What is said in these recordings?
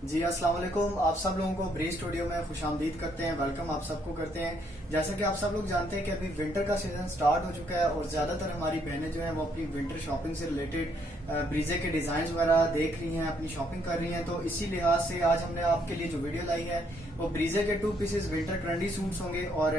जी अस्सलाम वालेकुम। आप सब लोगों को ब्रीज स्टूडियो में खुशामदीद करते हैं, वेलकम आप सबको करते हैं। जैसा कि आप सब लोग जानते हैं कि अभी विंटर का सीजन स्टार्ट हो चुका है और ज्यादातर हमारी बहनें जो हैं वो अपनी विंटर शॉपिंग से रिलेटेड ब्रीजे के डिजाइन वगैरह देख रही हैं, अपनी शॉपिंग कर रही हैं। तो इसी लिहाज से आज हमने आपके लिए जो वीडियो लाई है वो ब्रीजे के 2 पीसेस विंटर ट्रेंडी सूट्स होंगे और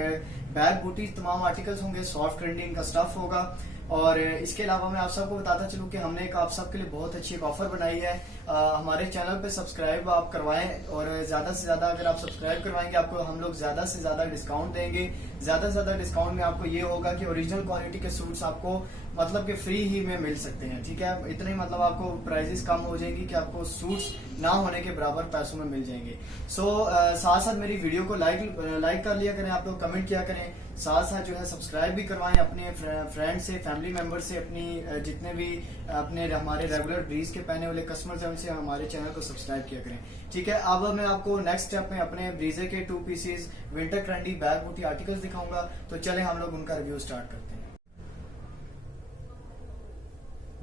बैग बूटी तमाम आर्टिकल्स होंगे, सॉफ्ट ट्रेंडी इनका स्टफ होगा। और इसके अलावा मैं आप सबको बताता चलूं कि हमने एक आप सबके लिए बहुत अच्छी एक ऑफर बनाई है। हमारे चैनल पे सब्सक्राइब आप करवाएं और ज्यादा से ज्यादा अगर आप सब्सक्राइब करवाएंगे आपको हम लोग ज्यादा से ज्यादा डिस्काउंट देंगे। ज्यादा से ज्यादा डिस्काउंट में आपको ये होगा कि ओरिजिनल क्वालिटी के सूट्स आपको मतलब कि फ्री ही में मिल सकते हैं, ठीक है। इतने मतलब आपको प्राइजेस कम हो जाएंगी कि आपको सूट्स ना होने के बराबर पैसों में मिल जाएंगे। साथ साथ मेरी वीडियो को लाइक कर लिया करें, आप लोग कमेंट किया करें, साथ साथ जो है सब्सक्राइब भी करवाएं अपने फ्रेंड से, फैमिली मेंबर से, अपनी जितने भी अपने हमारे रेगुलर ब्रीज के पहने वाले कस्टमर्स हैं उनसे हमारे चैनल को सब्सक्राइब किया करें, ठीक है। अब मैं आपको नेक्स्ट स्टेप में अपने ब्रीजे के 2 पीसेस विंटर ट्रेंडी बैग बूटी आर्टिकल्स दिखाऊंगा। तो चले हम लोग उनका रिव्यू स्टार्ट करते हैं।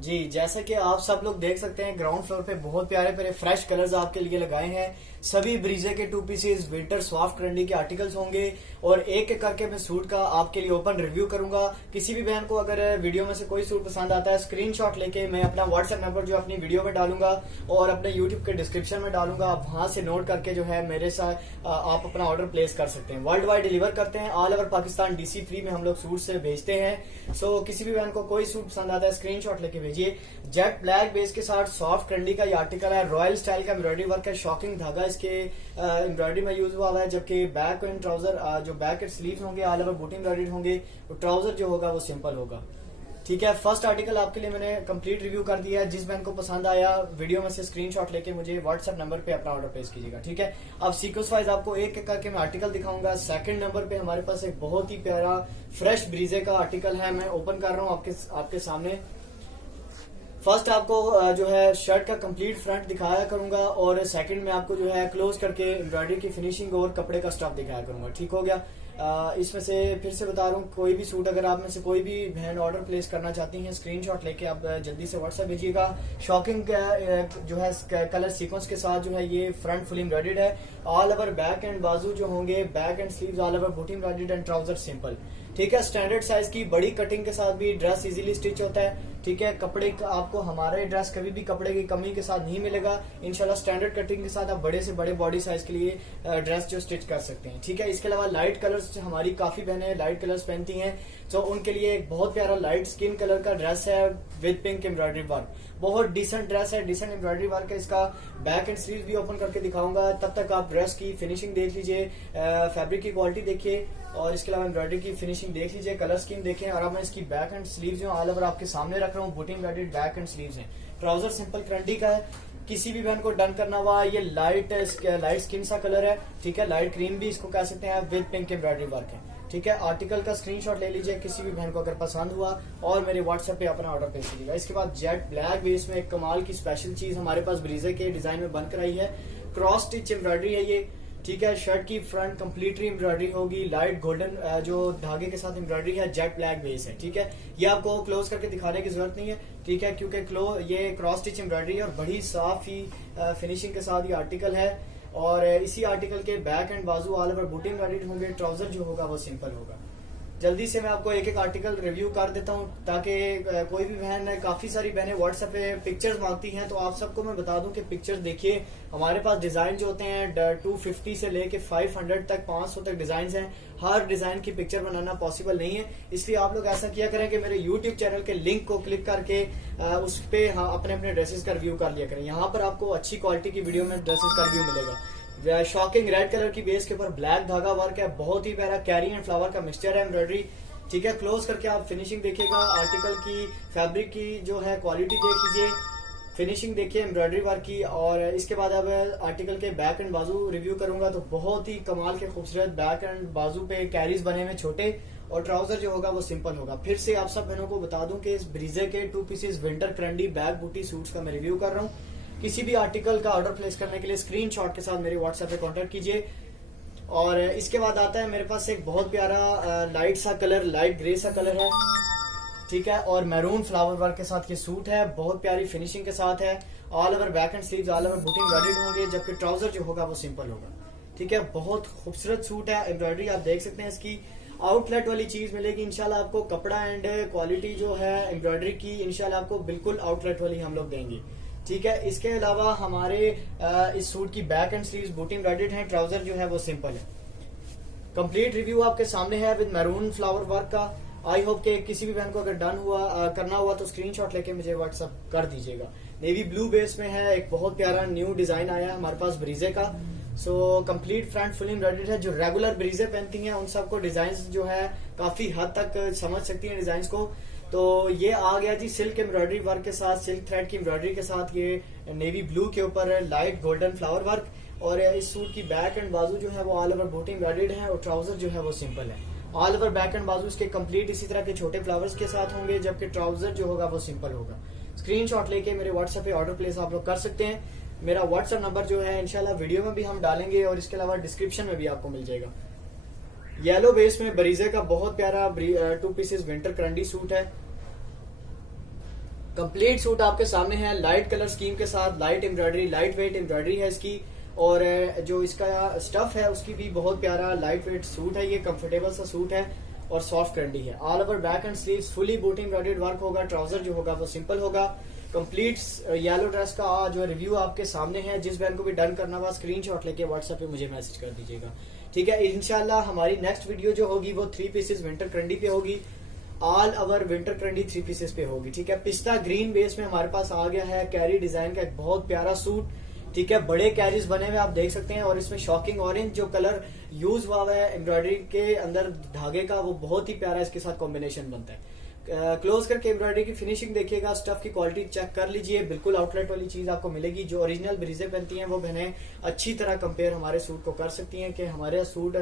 जी जैसा कि आप सब लोग देख सकते हैं ग्राउंड फ्लोर पे बहुत प्यारे प्यारे फ्रेश कलर्स आपके लिए लगाए हैं। सभी ब्रीजे के 2 पीसेस विंटर सॉफ्ट ट्रेंडी के आर्टिकल्स होंगे और एक एक करके मैं सूट का आपके लिए ओपन रिव्यू करूंगा। किसी भी बहन को अगर वीडियो में से कोई सूट पसंद आता है स्क्रीनशॉट लेके मैं अपना व्हाट्सएप नंबर जो अपनी वीडियो में डालूंगा और अपने यूट्यूब के डिस्क्रिप्शन में डालूंगा, आप वहां से नोट करके जो है मेरे साथ आप अपना ऑर्डर प्लेस कर सकते हैं। वर्ल्ड वाइड डिलीवर करते हैं, all over Pakistan DC free में हम लोग सूट से भेजते हैं। सो किसी भी बहन को कोई सूट पसंद आता है स्क्रीनशॉट लेके भेजिए। जेट ब्लैक बेस के साथ सॉफ्ट ट्रेंडी का ये आर्टिकल है, रॉयल स्टाइल का एम्ब्रॉयडरी वर्क है, शॉकिंग धागा इसके एम्ब्रॉयडरी में यूज हुआ है। जबकि बैक एंड ट्राउजर जो बैक एंड स्लीव्स होंगे ऑल ओवर बूटी एम्ब्रॉयडरी होंगे, ट्राउजर जो होगा वो सिंपल होगा, ठीक है। फर्स्ट आर्टिकल आपके लिए मैंने कंप्लीट रिव्यू कर दिया है। जिस बहन को पसंद आया वीडियो में से स्क्रीनशॉट लेके मुझे व्हाट्सएप नंबर पे अपना ऑर्डर प्लेस कीजिएगा, ठीक है। अब सीक्वेंस वाइज आपको एक एक करके मैं आर्टिकल दिखाऊंगा। सेकंड नंबर पे हमारे पास एक बहुत ही प्यारा फ्रेश ब्रीजे का आर्टिकल है, मैं ओपन कर रहा हूँ आपके सामने। फर्स्ट आपको जो है शर्ट का कंप्लीट फ्रंट दिखाया करूंगा और सेकंड में आपको जो है क्लोज करके एम्ब्रॉयडरी की फिनिशिंग और कपड़े का स्टफ दिखाया करूंगा, ठीक हो गया। इसमें से फिर से बता रहा हूँ कोई भी सूट अगर आप में से कोई भी बहन ऑर्डर प्लेस करना चाहती हैं स्क्रीनशॉट लेके आप जल्दी से व्हाट्सएप भेजिएगा। शॉकिंग जो है कलर सीक्वेंस के साथ जो है ये फ्रंट फुल एम्ब्रॉयडर्ड है। ऑल ओवर बैक एंड बाजू जो होंगे back and sleeves all over बूटी एम्ब्रॉयडर्ड एंड ट्राउजर सिंपल, ठीक है। स्टैंडर्ड साइज की बड़ी कटिंग के साथ भी ड्रेस इजीली स्टिच होता है, ठीक है। कपड़े आपको हमारे ड्रेस कभी भी कपड़े की कमी के साथ नहीं मिलेगा। इंशाल्लाह स्टैंडर्ड कटिंग के साथ आप बड़े से बड़े बॉडी साइज के लिए ड्रेस जो स्टिच कर सकते हैं, ठीक है। इसके अलावा लाइट कलर्स हमारी काफी बहनें लाइट कलर्स पहनती हैं, तो उनके लिए एक बहुत प्यारा लाइट स्किन कलर का ड्रेस है विद पिंक एम्ब्रॉयडरी वर्क। बहुत डिसेंट ड्रेस है, डिसेंट एम्ब्रॉयडरी वर्क है। इसका बैक एंड स्लीव भी ओपन करके दिखाऊंगा, तब तक आप ड्रेस की फिनिशिंग देख लीजिए, फैब्रिक की क्वालिटी देखिए और इसके अलावा एम्ब्रॉयडरी की फिनिशिंग देख लीजिए, कलर स्कीम देखें। और अब मैं इसकी बैक एंड स्लीव जो ऑल ओवर आपके सामने रख रहा हूँ, बूटी एम्ब्रॉयडर्ड बैक एंड स्लीव्स हैं। ट्राउजर सिंपल ट्रेंडी का है, किसी भी बहन को डन करना हुआ ये लाइट स्किन सा कलर है, ठीक है। लाइट क्रीम भी इसको कह सकते हैं, विद पिंक एम्ब्रॉयडरी वर्क है, ठीक है। आर्टिकल का स्क्रीनशॉट ले लीजिए किसी भी बहन को अगर पसंद हुआ और मेरे व्हाट्सएप पे अपना ऑर्डर प्लेस कीजिएगा। इसके बाद जेट ब्लैक बेस में एक कमाल की स्पेशल चीज हमारे पास ब्रीजे के डिजाइन में बनकर आई है। क्रॉस स्टिच एम्ब्रॉयडरी है ये, ठीक है। शर्ट की फ्रंट कंप्लीटली एम्ब्रॉयडरी होगी, लाइट गोल्डन जो धागे के साथ एम्ब्रॉयडरी है, जेट ब्लैक बेस है, ठीक है। ये आपको क्लोज करके दिखाने की जरूरत नहीं है, ठीक है, क्योंकि ये क्रॉस स्टिच एम्ब्रॉयडरी है और बड़ी साफ ही फिनिशिंग के साथ ये आर्टिकल है। और इसी आर्टिकल के बैक एंड बाजू ऑल ओवर बूटी एम्ब्रॉयडरी होंगे, ट्राउजर जो होगा वो सिंपल होगा। जल्दी से मैं आपको एक एक आर्टिकल रिव्यू कर देता हूं ताकि कोई भी बहन, काफी सारी बहनें व्हाट्सएप पे पिक्चर्स मांगती हैं, तो आप सबको मैं बता दूं कि पिक्चर्स देखिए। हमारे पास डिजाइन जो होते हैं 250 से लेके 500 तक 500 तक डिजाइन हैं। हर डिजाइन की पिक्चर बनाना पॉसिबल नहीं है, इसलिए आप लोग ऐसा किया करें कि मेरे यूट्यूब चैनल के लिंक को क्लिक करके उस पे अपने अपने ड्रेसेस का रिव्यू कर लिया करें। यहाँ पर आपको अच्छी क्वालिटी की वीडियो में ड्रेसेस का रिव्यू मिलेगा। शॉकिंग रेड कलर की बेस के ऊपर ब्लैक धागा वर्क है, बहुत ही प्यारा कैरी एंड फ्लावर का मिक्सचर है एम्ब्रॉयडरी, ठीक है। क्लोज करके आप फिनिशिंग देखिएगा, आर्टिकल की फैब्रिक की जो है क्वालिटी देख लीजिए, फिनिशिंग देखिए एम्ब्रॉयडरी वर्क की। और इसके बाद अब आर्टिकल के बैक एंड बाजू रिव्यू करूंगा, तो बहुत ही कमाल के खूबसूरत बैक एंड बाजू पे कैरीज बने हुए छोटे, और ट्राउजर जो होगा वो सिंपल होगा। फिर से आप सब बहनों को बता दूं कि इस ब्रीजे के 2 पीसेस विंटर ट्रेंडी बैग बूटी सूट्स का मैं रिव्यू कर रहा हूँ। किसी भी आर्टिकल का ऑर्डर प्लेस करने के लिए स्क्रीनशॉट के साथ मेरे व्हाट्सएप पे कांटेक्ट कीजिए। और इसके बाद आता है मेरे पास एक बहुत प्यारा लाइट सा कलर, लाइट ग्रे सा कलर है, ठीक है, और मैरून फ्लावर वर्क के साथ ये सूट है, बहुत प्यारी फिनिशिंग के साथ है। All over back and sleeves all over booting embroidered होंगे, जबकि ट्राउजर जो होगा वो सिंपल होगा। ठीक है, बहुत खूबसूरत सूट है। एम्ब्रॉयडरी आप देख सकते हैं इसकी, आउटलेट वाली चीज मिलेगी इंशाल्लाह आपको। कपड़ा एंड क्वालिटी जो है एम्ब्रॉयडरी की इंशाल्लाह आपको बिल्कुल आउटलेट वाली हम लोग देंगे। ठीक है, इसके अलावा हमारे इस सूट की back and sleeves booting embroidered है, ट्राउजर जो है वो सिंपल है। कंप्लीट रिव्यू आपके सामने है विद मैरून फ्लावर वर्क का। आई होप कि किसी भी बहन को अगर डन हुआ करना हुआ तो स्क्रीनशॉट लेके मुझे व्हाट्सअप कर दीजिएगा। नेवी ब्लू बेस में है, एक बहुत प्यारा न्यू डिजाइन आया है हमारे पास ब्रीजे का। So complete front full embroidered है। जो रेगुलर ब्रीजे पहनती हैं उन सबको डिजाइन जो है काफी हद तक समझ सकती हैं डिजाइन को। तो ये आ गया जी सिल्क एम्ब्रॉयडरी वर्क के साथ, सिल्क थ्रेड की एम्ब्रॉयडरी के साथ, ये नेवी ब्लू के ऊपर लाइट गोल्डन फ्लावर वर्क। और इस सूट की बैक एंड बाजू जो है वो ऑल ओवर बूटी एम्ब्रॉयडर्ड है, और ट्राउजर जो है वो सिंपल है। ऑल ओवर बैक एंड बाजू इसके कंप्लीट इसी तरह के छोटे फ्लावर्स के साथ होंगे, जबकि ट्राउजर जो होगा वो सिंपल होगा। स्क्रीनशॉट लेके मेरे व्हाट्सएप पे ऑर्डर प्लेस आप लोग कर सकते हैं। मेरा व्हाट्सएप नंबर जो है इंशाल्लाह वीडियो में भी हम डालेंगे, और इसके अलावा डिस्क्रिप्शन में भी आपको मिल जाएगा। येलो बेस में बरीजे का बहुत प्यारा 2 पीसेस विंटर करंडी सूट है। कंप्लीट सूट आपके सामने है, लाइट कलर स्कीम के साथ, light embroidery, light weight embroidery है इसकी। और जो इसका स्टफ है उसकी भी बहुत प्यारा लाइट वेट सूट है, ये कंफर्टेबल सा सूट है और सॉफ्ट करंडी है। All over back and sleeves fully बूटी एम्ब्रॉयडर्ड वर्क होगा, ट्राउजर जो होगा वो सिंपल होगा। कंप्लीट येलो ड्रेस का जो रिव्यू आपके सामने है, जिस बहन को भी डन करना हुआ स्क्रीनशॉट लेके व्हाट्सएप पे मुझे मैसेज कर दीजिएगा। ठीक है, इंशाल्लाह हमारी नेक्स्ट वीडियो जो होगी वो 3 पीसेस विंटर करंडी पे होगी, ऑल ओवर विंटर करंडी 3 पीसेस पे होगी। ठीक है, पिस्ता ग्रीन बेस में हमारे पास आ गया है कैरी डिजाइन का एक बहुत प्यारा सूट। ठीक है, बड़े कैरीज बने हुए आप देख सकते हैं, और इसमें शॉकिंग ऑरेंज जो कलर यूज हुआ है एम्ब्रॉयडरी के अंदर धागे का, वो बहुत ही प्यारा इसके साथ कॉम्बिनेशन बनता है। क्लोज करके एम्ब्रॉयडरी की फिनिशिंग देखिएगा, स्टफ की क्वालिटी चेक कर लीजिए, बिल्कुल आउटलेट वाली चीज आपको मिलेगी। जो ओरिजिनल ब्रीजे पहनती हैं वो बहनें अच्छी तरह कंपेयर हमारे सूट को कर सकती हैं कि हमारे सूट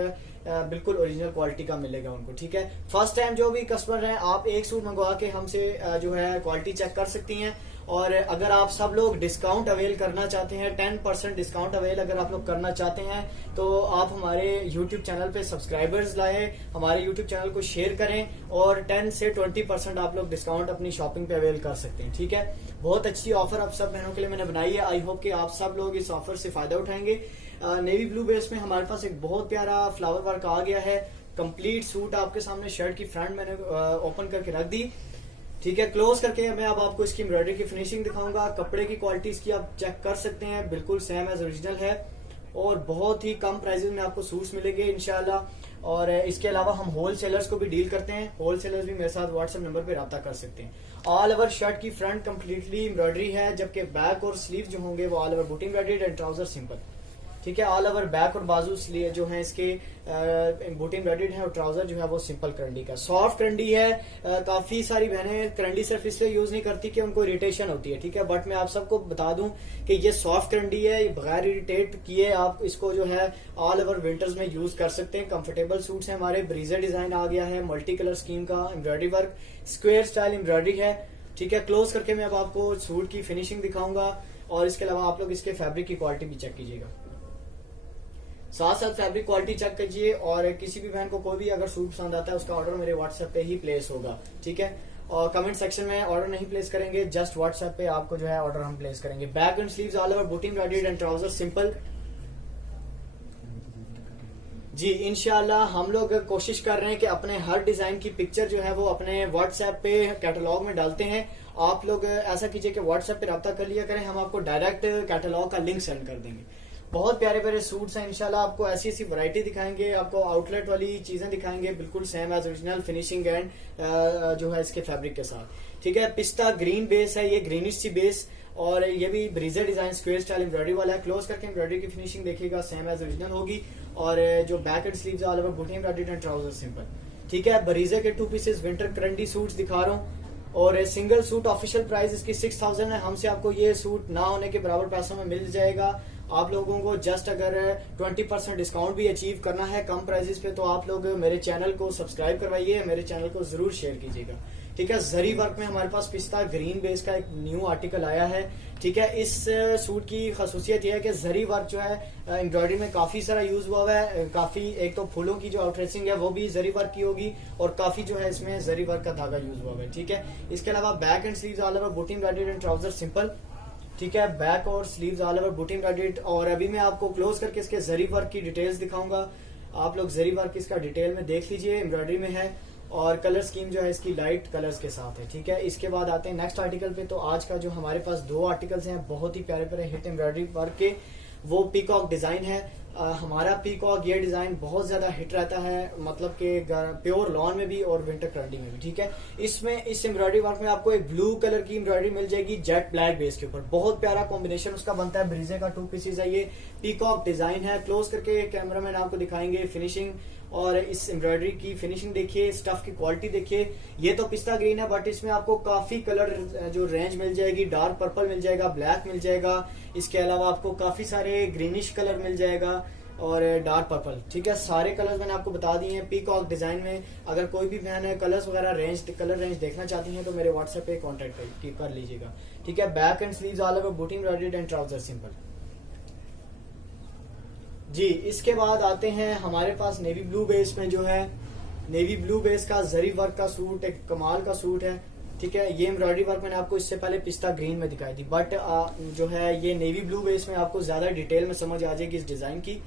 बिल्कुल ओरिजिनल क्वालिटी का मिलेगा उनको। ठीक है, फर्स्ट टाइम जो भी कस्टमर हैं आप एक सूट मंगवा के हमसे जो है क्वालिटी चेक कर सकती हैं। और अगर आप सब लोग डिस्काउंट अवेल करना चाहते हैं, 10% डिस्काउंट अवेल अगर आप लोग करना चाहते हैं, तो आप हमारे YouTube चैनल पे सब्सक्राइबर्स लाए, हमारे YouTube चैनल को शेयर करें, और 10 से 20% आप लोग डिस्काउंट अपनी शॉपिंग पे अवेल कर सकते हैं। ठीक है, बहुत अच्छी ऑफर आप सब बहनों के लिए मैंने बनाई है। आई होप कि आप सब लोग इस ऑफर से फायदा उठाएंगे। नेवी ब्लू बेस में हमारे पास एक बहुत प्यारा फ्लावर वर्क आ गया है। कंप्लीट सूट आपके सामने, शर्ट की फ्रंट मैंने ओपन करके रख दी। ठीक है, क्लोज करके मैं अब आपको इसकी एम्ब्रॉयडरी की फिनिशिंग दिखाऊंगा। कपड़े की क्वालिटी इसकी आप चेक कर सकते हैं, बिल्कुल सेम एज ओरिजिनल है, और बहुत ही कम प्राइसेस में आपको सूट्स मिलेंगे इंशाल्लाह। और इसके अलावा हम होलसेलर्स को भी डील करते हैं, होलसेलर्स भी मेरे साथ व्हाट्सएप नंबर पे रब्ता कर सकते हैं। ऑल ओवर शर्ट की फ्रंट कंप्लीटली एम्ब्रॉयडरी है, जबकि बैक और स्लीव जो होंगे वो ऑल ओवर बूटी एम्ब्रॉयडर्ड एंड ट्राउजर सिंपल। ठीक है, ऑल ओवर बैक और बाजू जो है इसके बूटी एम्ब्रॉयडर्ड है, और ट्राउजर जो है वो सिंपल करंडी का। सॉफ्ट करंडी है, काफी सारी बहनें करंडी सिर्फ इसलिए यूज नहीं करती कि उनको इरिटेशन होती है। ठीक है, बट मैं आप सबको बता दूं कि ये सॉफ्ट करंडी है, ये बगैर इरिटेट किए आप इसको जो है ऑल ओवर विंटर्स में यूज कर सकते हैं। कंफर्टेबल सूट्स हैं हमारे। ब्रीजर डिजाइन आ गया है, मल्टी कलर स्कीम का embroidery work, square style embroidery है। ठीक है, क्लोज करके मैं अब आपको सूट की फिनिशिंग दिखाऊंगा, और इसके अलावा आप लोग इसके फैब्रिक की क्वालिटी भी चेक कीजिएगा, साथ साथ फैब्रिक क्वालिटी चेक कीजिए। और किसी भी बहन को कोई भी अगर सूट पसंद आता है उसका ऑर्डर मेरे व्हाट्सएप पे ही प्लेस होगा। ठीक है, और कमेंट सेक्शन में ऑर्डर नहीं प्लेस करेंगे, जस्ट व्हाट्सएप पे आपको जो है ऑर्डर हम प्लेस करेंगे। Back and sleeves all over बूटी एम्ब्रॉयडर्ड एंड ट्राउजर सिंपल। जी इंशाल्लाह हम लोग कोशिश कर रहे हैं कि अपने हर डिजाइन की पिक्चर जो है वो अपने व्हाट्सएप पे कैटलॉग में डालते हैं। आप लोग ऐसा कीजिए कि व्हाट्सएप पे रब्ता कर लिया करें, हम आपको डायरेक्ट कैटलॉग का लिंक सेंड कर देंगे। बहुत प्यारे प्यारे सूट्स हैं इंशाल्लाह, आपको ऐसी ऐसी वैरायटी दिखाएंगे, आपको आउटलेट वाली चीजें दिखाएंगे, बिल्कुल same as original finishing and जो है इसके फैब्रिक के साथ। ठीक है, पिस्ता ग्रीन बेस है, ये ग्रीनिश सी बेस, और ये भी ब्रीजर डिजाइन स्क्वायर स्टाइल एम्ब्रॉयडरी वाला है। क्लोज करके एम्ब्रॉयडरी की फिनिशिंग देखिएगा, सेम एज ओरिजिनल होगी। और जो back and sleeves all over बूटी एम्ब्रॉयडर्ड एंड ट्राउजर सिंपल। ठीक है, ब्रीजर के 2 पीसेस विंटर करंडी सूट्स दिखा रहा हूँ, और सिंगल सूट ऑफिशियल प्राइस इसकी 6000 है। हमसे आपको ये सूट ना होने के बराबर पैसों में मिल जाएगा। आप लोगों को जस्ट अगर 20% डिस्काउंट भी अचीव करना है कम प्राइसेस पे, तो आप लोग मेरे चैनल को सब्सक्राइब करवाइए, मेरे चैनल को जरूर शेयर कीजिएगा, ठीक है। जरी वर्क में हमारे पास पिस्ता ग्रीन बेस का एक न्यू आर्टिकल आया है। ठीक है, इस सूट की खासियत यह है कि जरी वर्क जो है एम्ब्रॉयडरी में काफी सारा यूज हुआ है। काफी एक तो फूलों की जो आउटरेसिंग है वो भी जरी वर्क की होगी और काफी जो है इसमें जरी वर्क का धागा यूज हुआ है। ठीक है, इसके अलावा back and sleeves all over बूटी एम्ब्रॉयडर्ड एंड ट्राउजर सिंपल। ठीक है, बैक और स्लीव्स ऑल ओवर बूटी एम्ब्रॉयडर्ड। और अभी मैं आपको क्लोज करके इसके जरी वर्क की डिटेल्स दिखाऊंगा। आप लोग जरी वर्क इसका डिटेल में देख लीजिए, एम्ब्रॉयडरी में है और कलर स्कीम जो है इसकी लाइट कलर्स के साथ है। ठीक है, इसके बाद आते हैं नेक्स्ट आर्टिकल पे। तो आज का जो हमारे पास 2 आर्टिकल्स हैं बहुत ही प्यारे प्यारे हिट एम्ब्रॉयडरी वर्क के, वो पीकॉक डिजाइन है। हमारा पीकॉक ये डिजाइन बहुत ज्यादा हिट रहता है, मतलब कि प्योर लॉन में भी और विंटर ट्रेंडिंग में भी। ठीक है, इसमें इस एम्ब्रॉयडरी वर्क में आपको एक ब्लू कलर की एम्ब्रॉयडरी मिल जाएगी जेट ब्लैक बेस के ऊपर। बहुत प्यारा कॉम्बिनेशन उसका बनता है। ब्रीजे का 2 पीसेज है, ये पीकॉक डिजाइन है। क्लोज करके कैमरामैन आपको दिखाएंगे फिनिशिंग और इस एम्ब्रॉयडरी की फिनिशिंग देखिए, स्टफ की क्वालिटी देखिए। ये तो पिस्ता ग्रीन है बट इसमें आपको काफी कलर जो रेंज मिल जाएगी, डार्क पर्पल मिल जाएगा, ब्लैक मिल जाएगा, इसके अलावा आपको काफी सारे ग्रीनिश कलर मिल जाएगा और डार्क पर्पल। ठीक है, सारे कलर्स मैंने आपको बता दिए हैं पीकॉक डिजाइन में। अगर कोई भी बहन है कलर्स वगैरह कलर रेंज देखना चाहती हैं तो मेरे व्हाट्सएप पे कॉन्टेक्ट कर लीजिएगा। ठीक है, back and sleeves all over बूटी एम्ब्रॉयडर्ड एंड ट्राउजर सिंपल। जी, इसके बाद आते हैं हमारे पास नेवी ब्लू बेस में जो है नेवी ब्लू बेस का जरी वर्क का सूट, एक कमाल का सूट है। ठीक है, ये एम्ब्रॉयडरी वर्क मैंने आपको इससे पहले पिस्ता ग्रीन में दिखाई थी बट जो है ये नेवी ब्लू बेस में आपको ज्यादा डिटेल में समझ आ जाएगी इस डिजाइन की।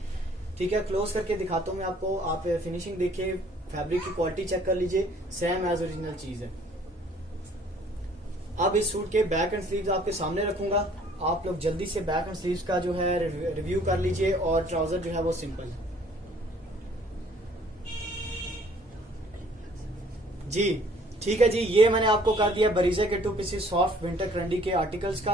ठीक है, क्लोज करके दिखाता हूँ मैं आपको, आप फिनिशिंग देखिए, फैब्रिक की क्वालिटी चेक कर लीजिए, सेम एज ओरिजिनल चीज है। अब इस सूट के बैक एंड स्लीव्स आपके सामने रखूंगा, आप लोग जल्दी से बैक एंड स्लीव्स का जो है रिव्यू कर लीजिए। और ट्राउजर जो है वो सिंपल है। जी ठीक है जी, ये मैंने आपको कर दिया ब्रीजे के 2 पीसेस सॉफ्ट विंटर ट्रेंडी के आर्टिकल्स का।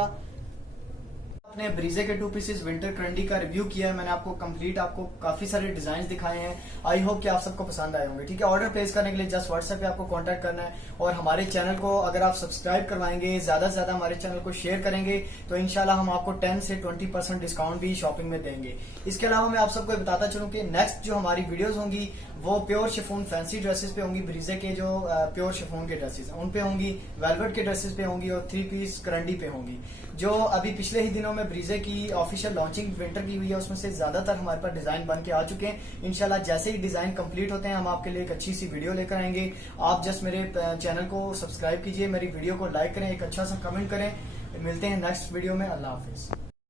अपने ब्रीजे के 2 पीसेस विंटर ट्रेंडी का रिव्यू किया है मैंने, आपको कंप्लीट आपको काफी सारे डिजाइन दिखाए हैं। आई होप कि आप सबको पसंद आए होंगे। ठीक है, ऑर्डर प्लेस करने के लिए जस्ट व्हाट्सएप पे आपको कांटेक्ट करना है और हमारे चैनल को अगर आप सब्सक्राइब करवाएंगे, ज्यादा से ज्यादा हमारे चैनल को शेयर करेंगे तो इंशाल्लाह हम आपको 10 से 20% डिस्काउंट भी शॉपिंग में देंगे। इसके अलावा मैं आप सबको बताता चलूं कि नेक्स्ट जो हमारी वीडियोज होंगी वो प्योर शिफॉन फैंसी ड्रेसेस पे होंगी। ब्रीजे के जो प्योर शिफॉन के ड्रेसेस उन पे होंगी, वेलवेट के ड्रेसेस पे होंगी और 3 पीस करंडी पे होंगी। जो अभी पिछले ही दिनों में ब्रीजे की ऑफिशियल लॉन्चिंग विंटर की हुई है उसमें से ज्यादातर हमारे पास डिजाइन बन के आ चुके हैं। इंशाल्लाह जैसे ही डिजाइन कंप्लीट होते हैं हम आपके लिए एक अच्छी सी वीडियो लेकर आएंगे। आप जस्ट मेरे चैनल को सब्सक्राइब कीजिए, मेरी वीडियो को लाइक करें, एक अच्छा सा कमेंट करें। मिलते हैं नेक्स्ट वीडियो में। अल्लाह हाफिज।